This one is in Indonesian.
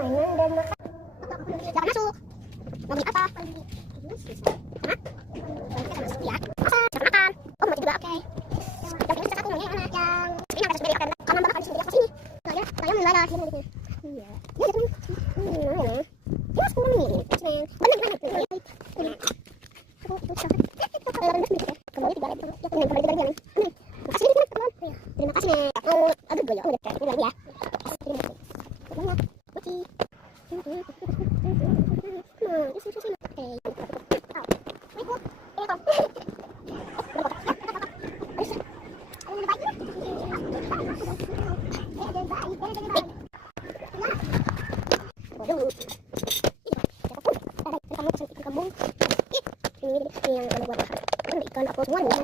mainan dan makan. Silakan masuk. Mau beli apa? Hah? Ya. Silakan makan. Oh, mau juga. Oke. Yang pilih satu namanya mana? Yang ini ada sendiri kan. Kamu bakal sendiri ke sini. Saya menlara dia gitu. Iya. Ya, jadi mana? Ya, sekarang ini. Benar banget. Kembali 3 lagi. Ya, kembali 3 lagi. Makasih nih, teman. Terima kasih nih. Oh, aduh gue ya. Oh, udah lagi ya. Terima kasih. Banyak. Oke. Ini yang buat ikan aku semua nih.